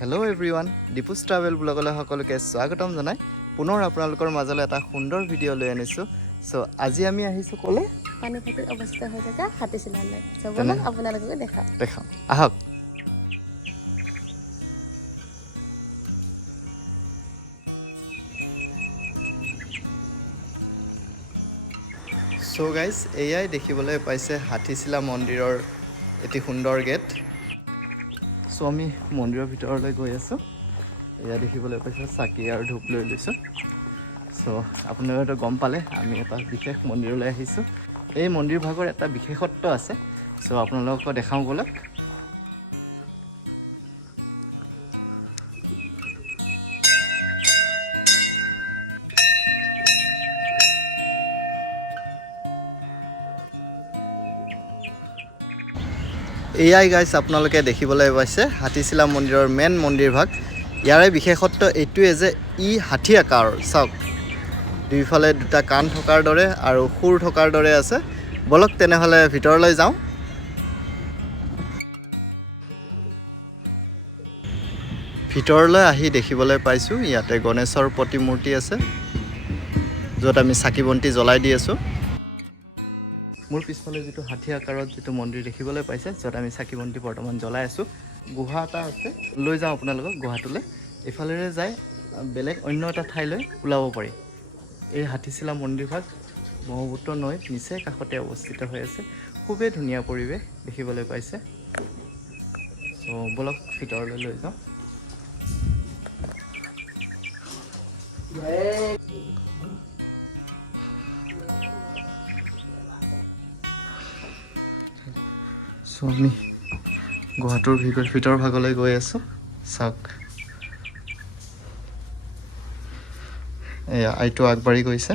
Hello' everyone, দীপুজ travel ব্লগলৈ সকলোকে স্বাগতম জনাই পুনৰ আপোনালোকৰ মাজলৈ এটা সুন্দৰ ভিডিঅ' লৈ আনিছোঁ। চ' আজি আমি আহিছোঁ ক'লে পানীখাইটিত অৱস্থিত হৈ থকা হাতীচিলালৈ। বলক আপোনালোককে দেখাওঁ আহক। চ' গাইজ, এয়াই দেখিবলৈ পাইছে হাতীচিলা মন্দিৰৰ এটি সুন্দৰ গেট। চ' আমি মন্দিৰৰ ভিতৰলৈ গৈ আছোঁ। এয়া দেখিবলৈ পাইছে চাকি আৰু ধূপ লৈ লৈছোঁ। চ' আপোনালোকেতো গম পালে আমি এটা বিশেষ মন্দিৰলৈ আহিছোঁ। এই মন্দিৰ ভাগৰ এটা বিশেষত্ব আছে। চ' আপোনালোকক দেখাওঁ ব'লক। এয়াই গাইজ আপোনালোকে দেখিবলৈ পাইছে হাতীচিলা মন্দিৰৰ মেইন মন্দিৰ ভাগ। ইয়াৰে বিশেষত্ব এইটোৱে যে ই হাতী আকাৰৰ। চাওক, দুইফালে দুটা কাণ থকাৰ দৰে আৰু শুৰ থকাৰ দৰে আছে। বলক তেনেহ'লে ভিতৰলৈ যাওঁ। ভিতৰলৈ আহি দেখিবলৈ পাইছোঁ ইয়াতে গণেশৰ প্ৰতিমূৰ্তি আছে, য'ত আমি চাকি বন্তি জ্বলাই দি আছোঁ। মোৰ পিছফালে যিটো হাতী আকাৰত যিটো মন্দিৰ দেখিবলৈ পাইছে, য'ত আমি চাকি বন্তি বৰ্তমান জ্বলাই আছোঁ, গুহা এটা আছে। লৈ যাওঁ আপোনালোকক গুহাটোলৈ। এইফালেৰে যায় বেলেগ অন্য এটা ঠাইলৈ ওলাব পাৰি। এই হাতীচিলা মন্দিৰভাগ ব্ৰহ্মপুত্ৰ নৈৰ নিচেই কাষতে অৱস্থিত হৈ আছে। খুবেই ধুনীয়া পৰিৱেশ দেখিবলৈ পাইছে। চ' বলক ভিতৰলৈ লৈ যাওঁ। চ' আমি গুহাটোৰ ভিতৰ ভাগলৈ গৈ আছোঁ। চাওক, এয়া আইটো আগবাঢ়ি গৈছে।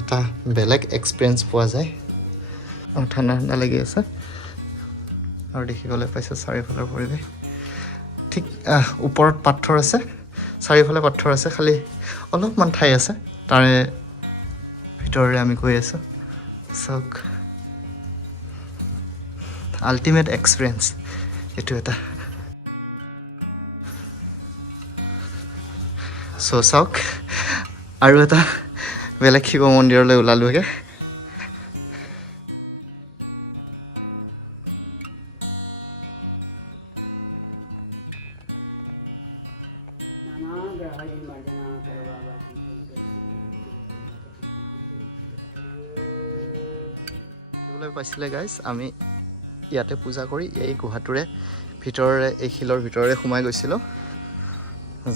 এটা বেলেগ এক্সপিৰিয়েঞ্চ পোৱা যায় আৰু ঠাণ্ডা ঠাণ্ডা লাগি আছে। আৰু দেখিবলৈ পাইছে চাৰিওফালৰ পৰিৱেশ। ঠিক ওপৰত পাথৰ আছে, চাৰিওফালে পাথৰ আছে, খালি অলপমান ঠাই আছে। তাৰে ভিতৰৰে আমি গৈ আছোঁ। চাওক, আল্টিমেট এক্সপিৰিয়েঞ্চ এইটো এটা। চ' চাওক, আৰু এটা বেলেগ শিৱ মন্দিৰলৈ ওলালোগৈ। দেখিবলৈ পাইছিলে গাইজ, আমি ইয়াতে পূজা কৰি এই গুহাটোৰে ভিতৰৰে, এই শিলৰ ভিতৰৰে সোমাই গৈছিলোঁ।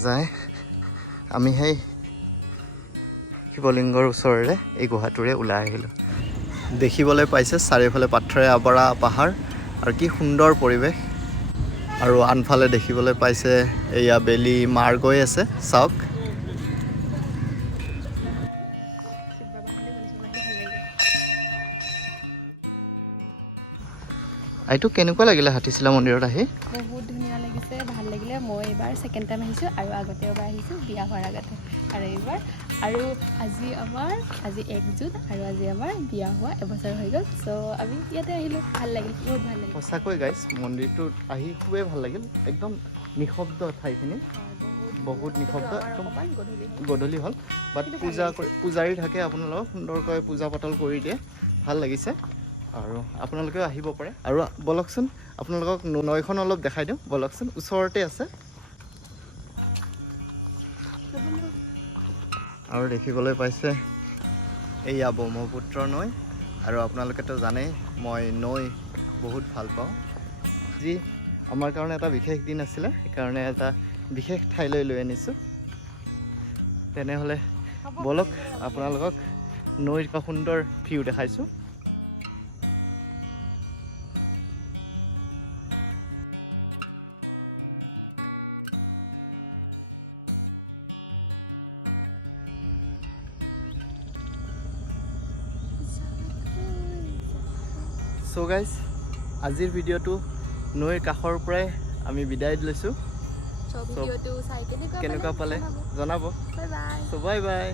যাই আমি সেই শিৱলিংগৰ ওচৰেৰে এই গুহাটোৰে ওলাই আহিলোঁ। দেখিবলৈ পাইছে চাৰিওফালে পাথৰে আৱৰা পাহাৰ আৰু কি সুন্দৰ পৰিৱেশ। আৰু আনফালে দেখিবলৈ পাইছে এয়া বেলি মাৰ গৈ আছে। চাওক, এইটো কেনেকুৱা লাগিলে হাতীচিলা মন্দিৰত আহি? বহুত ধুনীয়া লাগিছে, ভাল লাগিলে। মই এইবাৰ ছেকেণ্ড টাইম আহিছোঁ, আৰু আগতে এবাৰ আহিছোঁ বিয়া হোৱাৰ আগতে, আৰু এইবাৰ আজি 1 জুন, আৰু আজি আমাৰ বিয়া হোৱা এবছৰ হৈ গ'ল। চ' আমি ইয়াতে আহিলোঁ, ভাল লাগিল, বহুত ভাল লাগিল। সঁচাকৈ গাইজ, মন্দিৰটোত আহি খুবেই ভাল লাগিল। একদম নিঃশব্দ ঠাইখিনি, বহুত নিঃশব্দ, একদম গধূলি হ'ল। বাট পূজাৰী থাকে, আপোনালোকক সুন্দৰকৈ পূজা পাতল কৰি দিয়ে, ভাল লাগিছে। আৰু আপোনালোকেও আহিব পাৰে। আৰু বলকচোন আপোনালোকক নৈখন অলপ দেখাই দিওঁ, বলকচোন, ওচৰতে আছে। আৰু দেখিবলৈ পাইছে এয়া ব্ৰহ্মপুত্ৰ নৈ। আৰু আপোনালোকেতো জানেই মই নৈ বহুত ভাল পাওঁ। যি আমাৰ কাৰণে এটা বিশেষ দিন আছিলে, সেইকাৰণে এটা বিশেষ ঠাইলৈ লৈ আনিছোঁ। তেনেহ'লে বলক আপোনালোকক নৈৰ সুন্দৰ ভিউ দেখাইছোঁ। চ' গাইজ, আজিৰ ভিডিঅ'টো নৈৰ কাষৰ পৰাই আমি বিদায় লৈছোঁ। ভিডিঅ'টো চাই কেনেকুৱা পালে জনাব। Bye bye. চ' বাই বাই।